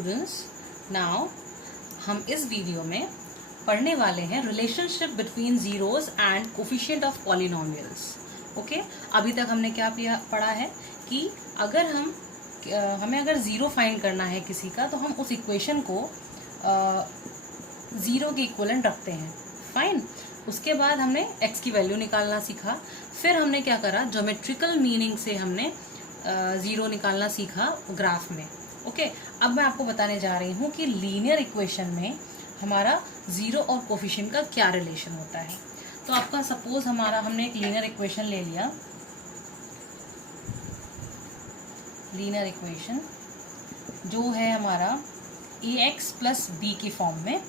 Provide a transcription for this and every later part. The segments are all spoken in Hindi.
स्टूडेंट्स, नाउ हम इस वीडियो में पढ़ने वाले हैं relationship between zeros and coefficient of polynomials. Okay, अभी तक हमने क्या पढ़ा है कि अगर हमें अगर जीरो फाइंड करना है किसी का, तो हम उस इक्वेशन को जीरो के इक्वलेंट रखते हैं। फाइन। उसके बाद हमने एक्स की वैल्यू निकालना सीखा। फिर हमने क्या करा, ज्योमेट्रिकल मीनिंग से हमने जीरो निकालना सीखा ग्राफ में। ओके, अब मैं आपको बताने जा रही हूँ कि लीनियर इक्वेशन में हमारा जीरो और कोफिशिएंट का क्या रिलेशन होता है। तो आपका सपोज हमने एक लीनियर इक्वेशन ले लिया, लीनियर इक्वेशन जो है हमारा ax प्लस बी की फॉर्म में,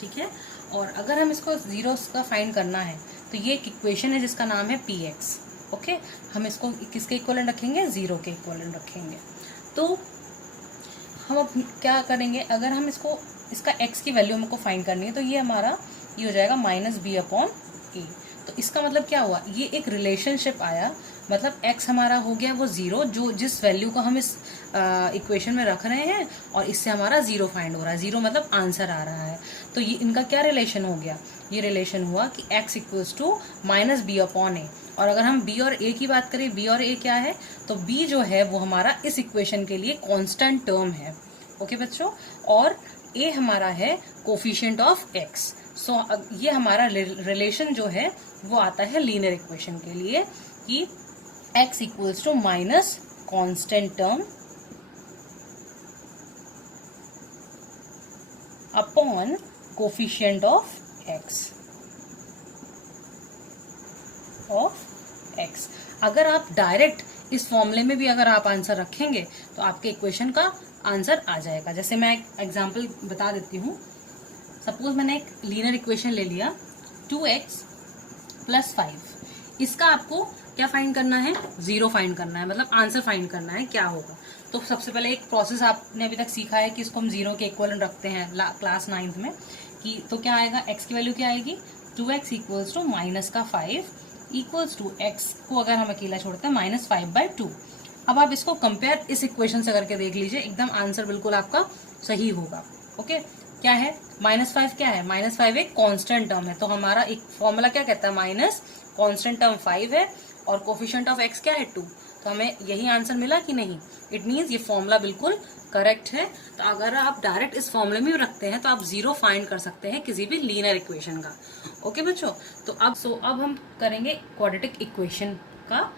ठीक है। और अगर हम इसको जीरो का फाइंड करना है तो ये एक इक्वेशन है जिसका नाम है px। ओके, हम इसको किसके इक्वलेंट रखेंगे, जीरो के इक्वलेंट रखेंगे। तो हम अब क्या करेंगे, अगर हम इसका x की वैल्यू हमको फाइंड करनी है तो ये हो जाएगा -b/a। तो इसका मतलब क्या हुआ, ये एक रिलेशनशिप आया, मतलब x हमारा हो गया वो जीरो, जो जिस वैल्यू को हम इस इक्वेशन में रख रहे हैं, और इससे हमारा जीरो फाइंड हो रहा है। जीरो मतलब आंसर आ रहा है। तो ये इनका क्या रिलेशन हो गया, ये रिलेशन हुआ कि x इक्वल्स टू -b/a। और अगर हम b और a की बात करें, b और a क्या है, तो b जो है वो हमारा इस इक्वेशन के लिए कांस्टेंट टर्म है। ओके बच्चों, और a हमारा है कोफिशिएंट ऑफ x। सो ये हमारा रिलेशन जो है वो आता है लीनियर इक्वेशन के लिए कि x equals to minus constant term upon coefficient of x। अगर आप डायरेक्ट इस फॉर्मूले में भी अगर आप आंसर रखेंगे तो आपके इक्वेशन का आंसर आ जाएगा। जैसे मैं एक एग्जांपल बता देती हूँ। सपोज मैंने एक लीनियर इक्वेशन ले लिया 2x + 5। इसका आपको क्या फाइंड करना है, जीरो फाइंड करना है, मतलब आंसर फाइंड करना है क्या होगा। तो सबसे पहले एक प्रोसेस आपने अभी तक सीखा है कि इसको हम जीरो के इक्वलेंट रखते हैं क्लास 9th में, कि तो क्या आएगा, x की वैल्यू क्या आएगी, 2x equals to -5 equals to x को अगर हम अकेला छोड़ते हैं -5/2। अब आप इसको कंपेयर इस इक्वेशन से करके देख लीजिए, एकदम आंसर बिल्कुल आपका सही होगा। ओके, क्या है, -5 क्या है, -5 एक कांस्टेंट टर्म है। तो हमारा एक फॉर्मूला क्या कहता है, माइनस कांस्टेंट टर्म 5 है और कोफिशिएंट ऑफ x क्या है 2। तो हमें यही आंसर मिला कि नहीं, इट मीन्स ये फॉर्मूला बिल्कुल करेक्ट है। तो अगर आप डायरेक्ट इस फॉर्मूले में रखते हैं तो आप जीरो फाइंड कर सकते हैं किसी भी लीनियर इक्वेशन का। ओके बच्चों, तो अब हम करेंगे क्वाड्रेटिक इक्वेशन का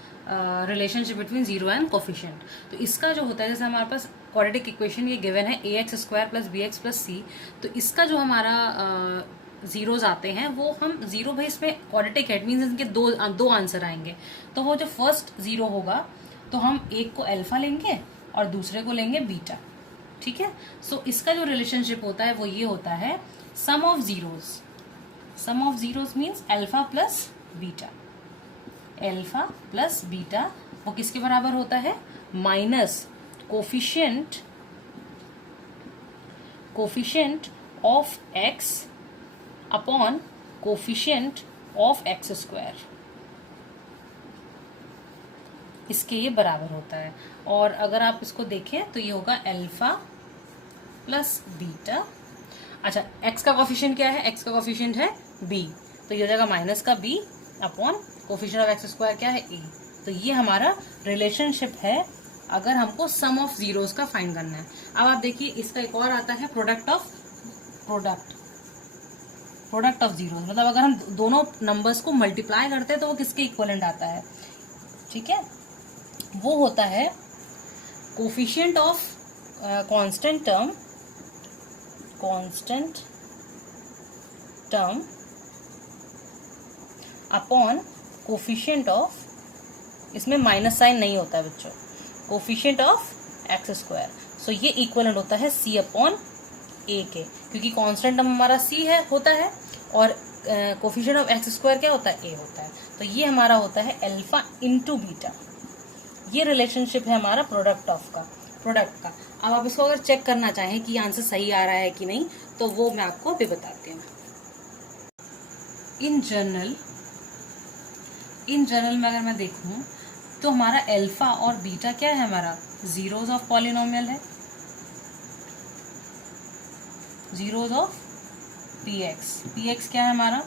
relationship between zero and coefficient. तो इसका जो होता है, जैसे हमारे पास क्वाड्रेटिक इक्वेशन ये गिवन है ax² + bx + c। तो इसका जो हमारा जीरोज आते हैं वो हम जीरो भाई इसमें क्वाड्रेटिक है, मीन्स इनके दो आंसर आएंगे। तो वो जो फर्स्ट जीरो होगा तो हम एक को अल्फा लेंगे और दूसरे को लेंगे बीटा, ठीक है। सो इसका जो रिलेशनशिप होता है वो ये होता है sum of zeros means alpha plus beta. वो किसके बराबर होता है, minus coefficient of x upon coefficient of x², इसके ये बराबर होता है। और अगर आप इसको देखें तो ये होगा अल्फा प्लस बीटा। अच्छा, x का कोफिशिएंट क्या है, x का कोफिशिएंट है b, तो ये हो जाएगा माइनस का b upon coefficient of x² क्या है a। तो ये हमारा रिलेशनशिप है अगर हमको सम ऑफ जीरोस का फाइंड करना है। अब आप देखिए, इसका एक और आता है प्रोडक्ट ऑफ जीरोस, मतलब अगर हम दोनों नंबर्स को मल्टीप्लाई करते हैं तो वो किसके इक्वलेंट आता है, ठीक है। वो होता है coefficient of constant term upon coefficient of, इसमें माइनस साइन नहीं होता है बच्चों, कोफिशिएंट ऑफ x²। सो ये इक्वलेंट होता है c अपॉन a के, क्योंकि कांस्टेंट टर्म हमारा c होता है और कोफिशिएंट ऑफ x² क्या होता है, a होता है। तो ये हमारा होता है अल्फा इंटू बीटा। ये रिलेशनशिप है हमारा प्रोडक्ट का। अब आप इसको अगर चेक करना चाहें कि आंसर सही आ रहा है कि नहीं, तो वो मैं आपको अभी बताती हूँ। इन जनरल में अगर मैं देखूं तो हमारा अल्फा और बीटा क्या है, हमारा जीरोस ऑफ पॉलिनोमियल है। जीरोज ऑफ पी एक्स क्या है हमारा,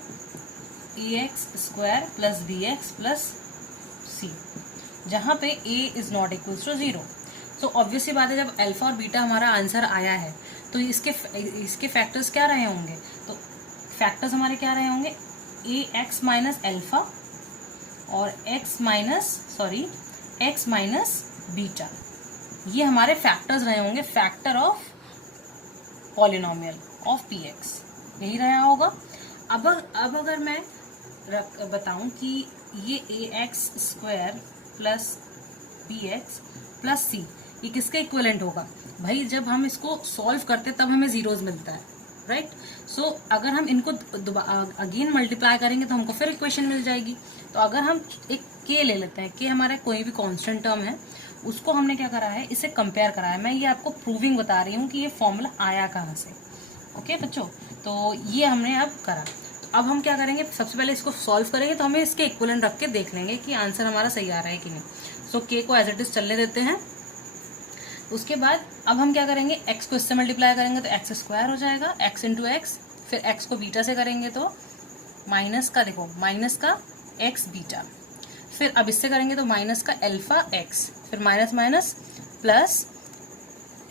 A x square plus B x plus C, जहां पे A is not equals to 0। तो ऑब्वियस सी बात है, जब अल्फा और बीटा हमारा आंसर आया है तो इसके फैक्टर्स क्या रहे होंगे, तो फैक्टर्स हमारे क्या रहे होंगे, ए एक्स माइनस अल्फा और एक्स माइनस बीटा, ये हमारे फैक्टर्स रहे होंगे, factor of polynomial of P x, यही रहा होगा। अब अगर मैं बताऊं कि ये a x square plus B x plus c ये किसका इक्विवेलेंट होगा, भाई जब हम इसको सॉल्व करते तब हमें जीरोज मिलता है, राइट। सो अगर हम इनको अगेन मल्टीप्लाई करेंगे तो हमको फिर इक्वेशन मिल जाएगी। तो अगर हम एक के ले लेते हैं, के हमारा कोई भी कांस्टेंट टर्म है, उसको हमने क्या करा है, इसे कंपेयर करा है। मैं ये आपको प्रूविंग बता रही हूँ कि ये फॉर्मूला आया कहाँ से। ओके बच्चों, तो ये हमने अब करा। अब हम क्या करेंगे, सबसे पहले इसको सॉल्व करेंगे तो हमें इसके इक्विवेलेंट रख के देख लेंगे कि आंसर हमारा सही आ रहा है कि नहीं। सो के को एज इट इज चलने देते हैं। उसके बाद अब हम क्या करेंगे, एक्स को इससे मल्टीप्लाई करेंगे तो एक्स स्क्वायर हो जाएगा, एक्स इंटू एक्स, फिर एक्स को बीटा से करेंगे तो माइनस का, देखो माइनस का एक्स बीटा, फिर अब इससे करेंगे तो माइनस का अल्फा एक्स, फिर minus minus plus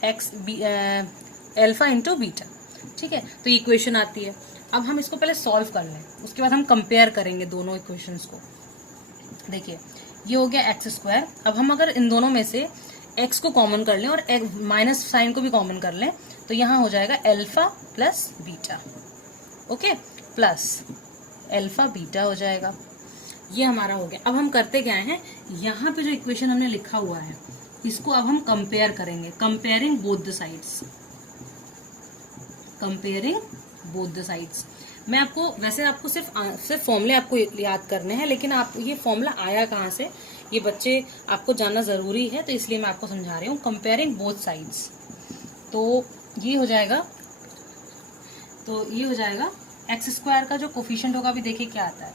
x alpha into beta. ठीक है, तो ये इक्वेशन आती है। अब हम इसको पहले सॉल्व कर लें, उसके बाद हम कंपेयर करेंगे दोनों इक्वेशंस को। देखिए ये हो गया एक्स स्क्वायर। अब हम अगर इन दोनों में से एक्स को कॉमन कर लें और माइनस साइन को भी कॉमन कर लें तो यहाँ हो जाएगा alpha plus beta, okay, plus alpha beta हो जाएगा। ये हमारा हो गया। अब हम करते क्या हैं, यहाँ पे जो इक्वेशन हमने लिखा हुआ है इसको अब हम कंपेयर करेंगे, comparing both the sides, comparing both the sides. मैं आपको वैसे आपको सिर्फ फॉर्मूले आपको याद करने हैं, लेकिन आप ये फॉर्मूला आया कहाँ से ये बच्चे आपको जानना जरूरी है, तो इसलिए मैं आपको समझा रही हूँ। कंपेयरिंग बोथ साइड्स, तो ये हो जाएगा एक्स स्क्वायर का जो कोफिशिएंट होगा, अभी देखिए क्या आता है,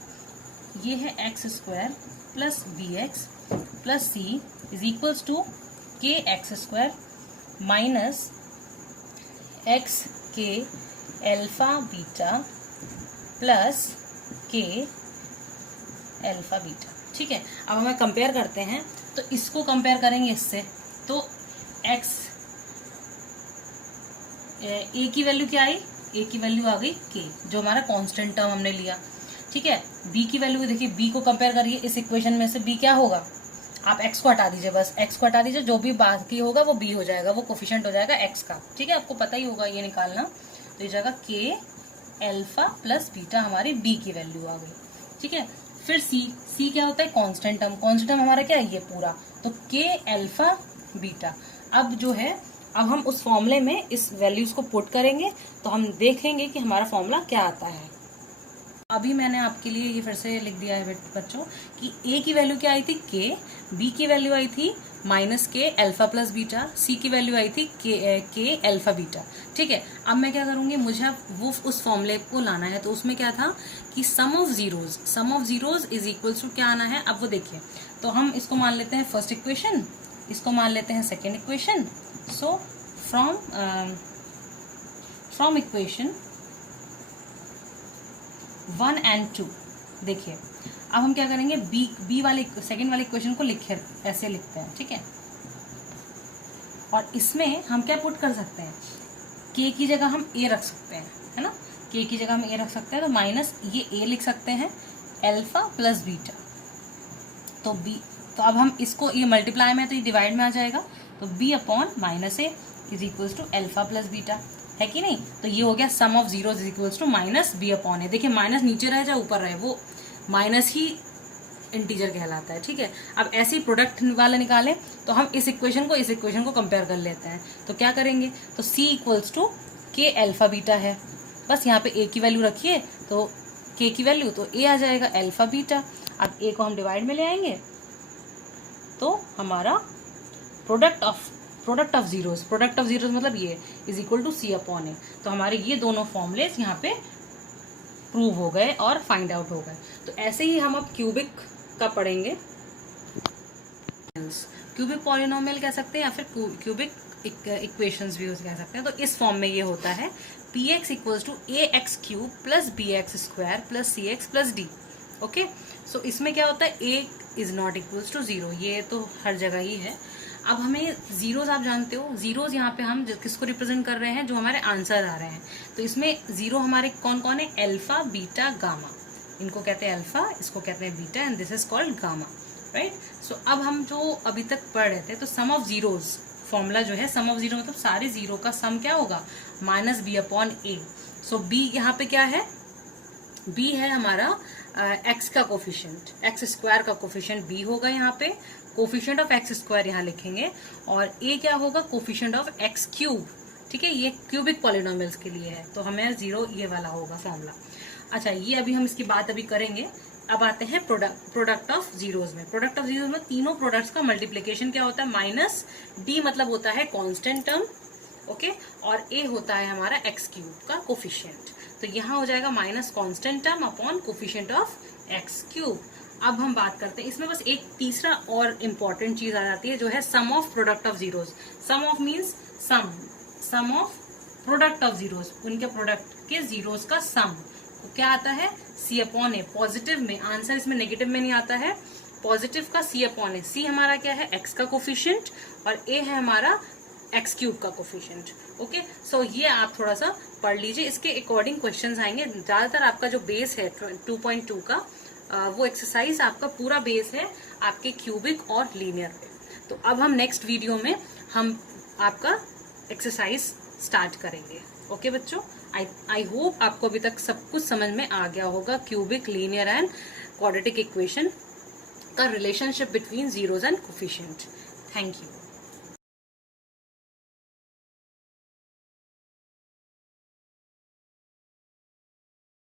ये है X square plus B x plus C is equals to K X square minus X K alpha beta plus K alpha beta. ठीक है, अब हमें कंपेयर करते हैं, तो इसको कंपेयर करेंगे इससे, तो x a की वैल्यू क्या आई, a की वैल्यू आ गई k, जो हमारा कांस्टेंट टर्म हमने लिया। ठीक है, b की वैल्यू देखिए, b को कंपेयर करिए इस इक्वेशन में से, b क्या होगा, आप x को हटा दीजिए, बस x को हटा दीजिए, जो भी बाकी होगा वो b हो जाएगा, वो कोफिशिएंट हो जाएगा x का। ठीक है, आपको पता ही होगा ये निकालना। तो ये जगह k अल्फा प्लस बीटा हमारी b की वैल्यू आ गई। ठीक है, फिर c क्या होता है, कांस्टेंट टर्म हमारा क्या है, ये पूरा, तो k अल्फा बीटा। अब जो है, अब हम उस फॉर्मूले में इस वैल्यूज को पुट करेंगे तो हम देखेंगे कि हमारा फॉर्मूला क्या आता है। अभी मैंने आपके लिए ये फिर से लिख दिया है बच्चों कि a की वैल्यू क्या आई थी k, b की वैल्यू आई थी माइनस के अल्फा प्लस बीटा, सी की वैल्यू आई थी के अल्फा बीटा। ठीक है, अब मैं क्या करूंगी, मुझे अब वो उस फॉर्मूले को लाना है, तो उसमें क्या था कि sum of zeros is equals to क्या आना है। अब वो देखिए, तो हम इसको मान लेते हैं फर्स्ट इक्वेशन, इसको मान लेते हैं second equation. So from equation 1 and 2 देखिए, अब हम क्या करेंगे, बी वाले सेकेंड वाले इक्वेशन को ऐसे लिखते हैं। ठीक है, और इसमें हम क्या पुट कर सकते हैं, k की जगह हम a रख सकते हैं, है ना, k की जगह हम a रख सकते हैं, तो माइनस ये a लिख सकते हैं अल्फा प्लस बीटा। तो अब हम इसको, ये मल्टीप्लाई में है तो ये डिवाइड में आ जाएगा, तो b upon minus a is equals to alpha plus beta, है कि नहीं। तो ये हो गया sum of zeros is equals to minus b upon a। देखिए माइनस नीचे रहे या ऊपर रहे, वो माइनस ही इंटीजर कहलाता है। ठीक है, अब ऐसे ही प्रोडक्ट वाला निकालें तो हम इस इक्वेशन को कंपेयर कर लेते हैं। तो क्या करेंगे, तो c इक्वल्स टू के अल्फा बीटा है, बस यहाँ पे a की वैल्यू रखिए, तो k की वैल्यू तो a आ जाएगा अल्फा बीटा। अब a को हम डिवाइड में ले आएंगे तो हमारा प्रोडक्ट ऑफ जीरोज मतलब ये is equal to c upon a। तो हमारे ये दोनों फॉर्मूलेस यहाँ पे प्रूव हो गए और फाइंड आउट हो गए। तो ऐसे ही हम अब क्यूबिक का पढ़ेंगे, क्यूबिक पॉलिनोमियल कह सकते हैं या फिर क्यूबिक इक्वेशंस भी कह सकते हैं। तो इस फॉर्म में ये होता है px equals to ax³ plus bx² plus cx plus d। Okay, so इसमें क्या होता है, a is not equals to 0, ये तो हर जगह ही है। अब हमें जीरोज, आप जानते हो जीरोज यहाँ पे हम किसको रिप्रेजेंट कर रहे हैं, जो हमारे आंसर आ रहे हैं। तो इसमें जीरो हमारे कौन कौन है, अल्फा बीटा गामा, इनको कहते हैं अल्फा, इसको कहते हैं beta, and this is called gamma, right. So अब हम जो अभी तक पढ़ रहे थे, तो सम ऑफ जीरोज फॉर्मूला जो है, सम ऑफ जीरो मतलब सारे जीरो का सम क्या होगा, माइनस बी अपॉन ए। सो बी यहाँ पे क्या है, बी है हमारा एक्स का कोफिशिएंट, x² का कोफिशिएंट बी होगा यहाँ पे, कोफिशिएंट ऑफ x² यहाँ लिखेंगे, और ए क्या होगा, कोफिशिएंट ऑफ x³। ठीक है, ये क्यूबिक पॉलिनोमियल्स के लिए है, तो हमें 0 ये वाला होगा फॉर्मूला। अच्छा, ये अभी हम इसकी बात अभी करेंगे। अब आते हैं प्रोडक्ट ऑफ जीरोज में। प्रोडक्ट ऑफ जीरोज में तीनों प्रोडक्ट्स का मल्टीप्लीकेशन क्या होता है, माइनस डी मतलब होता है कांस्टेंट टर्म, ओके, और ए होता है हमारा x³ का कोफिशिएंट। तो यहाँ हो जाएगा minus constant term upon coefficient of x³। अब हम बात करते हैं, इसमें बस एक तीसरा और इम्पॉर्टेंट चीज आ जाती है, जो है sum of product of zeros. Sum of means sum of product of zeros, उनके प्रोडक्ट के जीरोज का सम। तो क्या आता है, सी अपॉन ए, पॉजिटिव में, आंसर इसमें नेगेटिव में नहीं आता है, पॉजिटिव का सी अपॉन ए। सी हमारा क्या है, एक्स का कोफिशिएंट, और ए है हमारा x³ का कोफिशिएंट। ओके, सो ये आप थोड़ा सा पढ़ लीजिए, इसके अकॉर्डिंग क्वेश्चंस आएंगे। ज्यादातर आपका जो बेस है 2.2 का, वो एक्सरसाइज आपका पूरा बेस है आपके क्यूबिक और लीनियर पे। तो अब हम नेक्स्ट वीडियो में हम आपका एक्सरसाइज स्टार्ट करेंगे। ओके बच्चों, आई होप आपको अभी तक सब कुछ समझ में आ गया होगा, cubic, linear and quadratic equation का relationship between zeros and coefficient. Thank you.